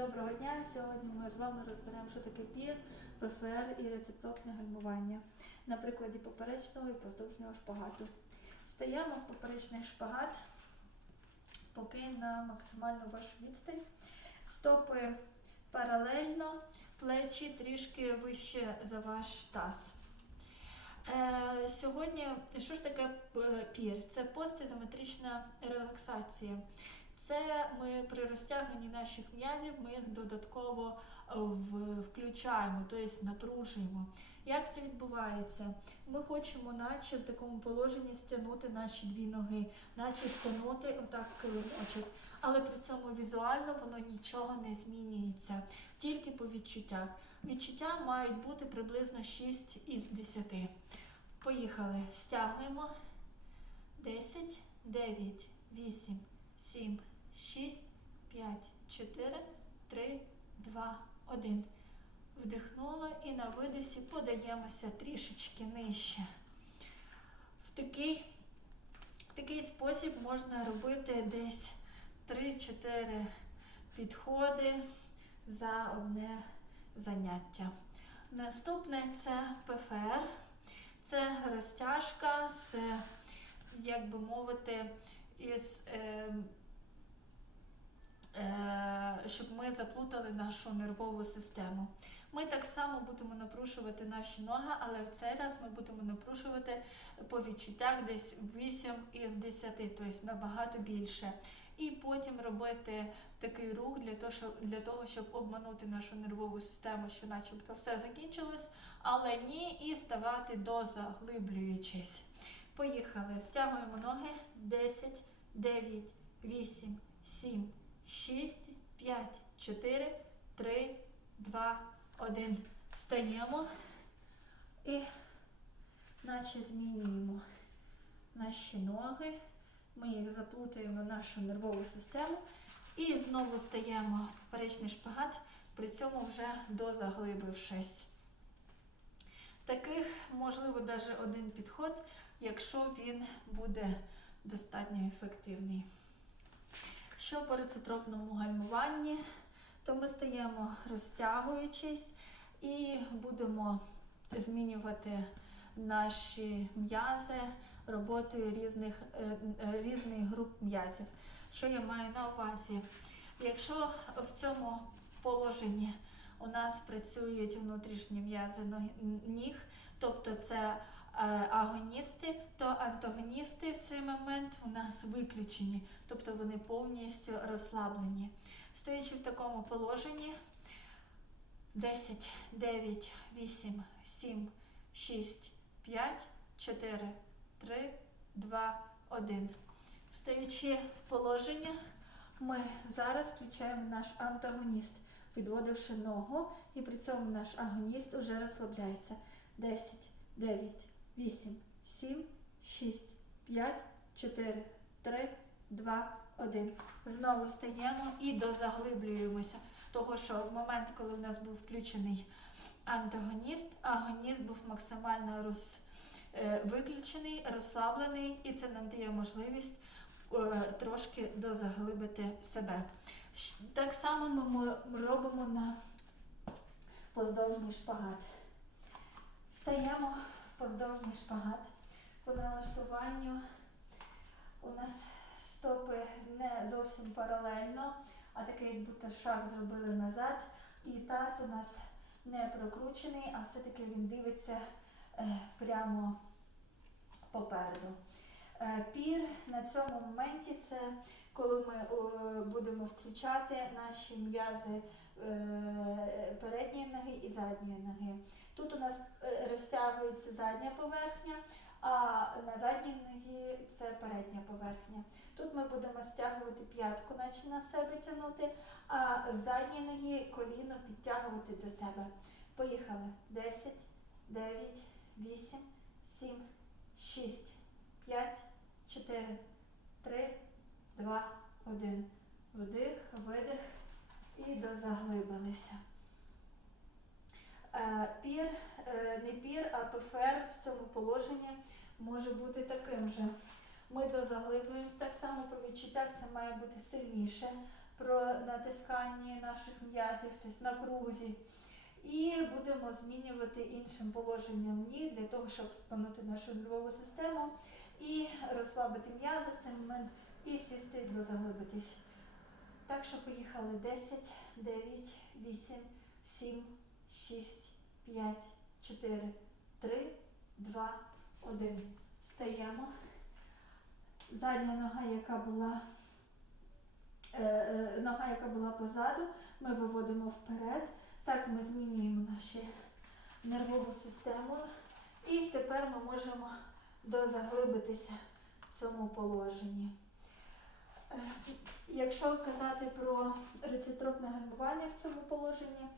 Доброго дня! Сьогодні ми з вами розберемо, що таке пір, ПФР і рецепрокне гальмування на прикладі поперечного і поздовжнього шпагату. Стаємо в поперечний шпагат, поки на максимальну вашу відстань. Стопи паралельно, плечі трішки вище за ваш таз. Е, сьогодні, що ж таке е, пір? Це постізометрична релаксація. Це ми при розтягненні наших м'язів ми їх додатково е, включаємо, тобто напружуємо. Як це відбувається? Ми хочемо, наче в такому положенні стягнути наші дві ноги, наче стягнути отак килимочок. Але при цьому візуально воно нічого не змінюється, тільки по відчуттях. Відчуття мають бути приблизно 6 із 10. Поїхали. Стягуємо 10, 9, 8, 7, 6, 5, 4, 3, 2, 1. Вдихнула і на видосі подаємося трішечки нижче. В такий, такий спосіб можна робити десь 3-4 підходи за одне заняття. Наступне це ПФР. Це розтяжка з, як би мовити, із, е, щоб ми заплутали нашу нервову систему. Ми так само будемо напрушувати наші ноги, але в цей раз ми будемо напрушувати по відчуттях десь 8 із 10, тобто набагато більше. І потім робити такий рух для того, щоб, для того, щоб обманути нашу нервову систему, що начебто все закінчилось, але ні, і ставати дозаглиблюючись. Поїхали. Стягуємо ноги. 10, 9, 8, 7, 6, 5, 4, 3, 2, 1. Встаємо і наче змінюємо наші ноги. Ми їх заплутаємо в нашу нервову систему. І знову стаємо в перечний шпагат, при цьому вже дозаглибившись. Таких можливо навіть один підход, якщо він буде достатньо ефективний. Що по рецитропному гальмуванні, то ми стаємо розтягуючись і будемо змінювати наші м'язи роботою різних, е, е, різних груп м'язів. Що я маю на увазі? Якщо в цьому положенні у нас працюють внутрішні м'язи ніг, тобто це агоністи, то антагоністи в цей момент у нас виключені, тобто вони повністю розслаблені. Стоячи в такому положенні, 10, 9, 8, 7, 6, 5, 4, 3, 2, 1. Встаючи в положення, ми зараз включаємо наш антагоніст, відводивши ногу, і при цьому наш агоніст уже розслабляється. 10, 9, 8, 7, 6, 5, 4, 3, 2, 1. Знову стаємо і дозаглиблюємося. Того, що в момент, коли в нас був включений антагоніст, агоніст був максимально роз, е, виключений, розслаблений, і це нам дає можливість е, трошки дозаглибити себе. Так само ми робимо на поздовжній шпагат. Поздовжній шпагат. По налаштуванню у нас стопи не зовсім паралельно, а такий як будто шаг зробили назад. І таз у нас не прокручений, а все-таки він дивиться е, прямо попереду. Е, Пір на цьому моменті це коли ми будемо включати наші м'язи е, передньої ноги і задньої ноги. Тут у нас е, розтягується задня поверхня, а на задній ногі це передня поверхня. Тут ми будемо стягувати п'ятку, наче на себе тягнути, а в задній ногі коліно підтягувати до себе. Поїхали. 10, 9, 8, 7, 6, 5, 4, 3, 2, 1. Вдих, видих і дозаглибилися. Е, Пір, е, не пір, а ПФР в цьому положенні може бути таким же. Ми дозаглиблюємося так само по відчуттях, це має бути сильніше. про натискання наших м'язів, тобто на крузі. І будемо змінювати іншим положенням ніг для того, щоб панути нашу нервову систему і розслабити м'язи в цей момент і сісти дозаглибитись. Так що поїхали 10, 9, 8, 7, 6, 5, 4, 3, 2, 1. Встаємо. Задня нога, яка була е, е, нога, яка була позаду, ми виводимо вперед. Так ми змінюємо нашу нервову систему. І тепер ми можемо дозаглибитися в цьому положенні. Е, Якщо казати про рецитропне гальмування в цьому положенні,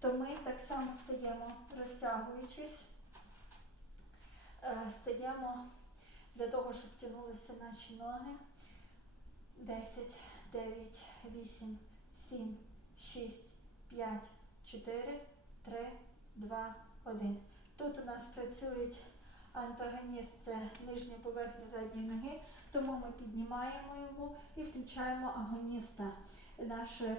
то ми так само стаємо, розтягуючись, е, стаємо для того, щоб тягнулися наші ноги. 10, 9, 8, 7, 6, 5, 4, 3, 2, 1. Тут у нас працюють антагоніст, це нижня поверхня задньої ноги, тому ми піднімаємо його і включаємо агоніста, наш е,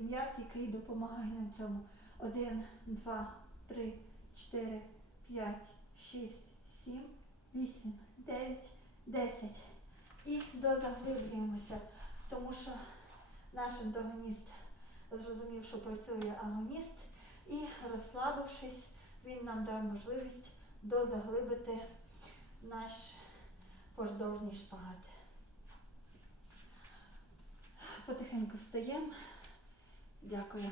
м'яз, який допомагає нам цьому. 1, 2, 3, 4, 5, 6, 7, 8, 9, 10. І дозаглиблюємося, тому що наш антагоніст зрозумів, що працює агоніст, і розслабившись, він нам дає можливість дозаглибити наш поздовжній шпагат. Потихеньку встаємо. Дякую.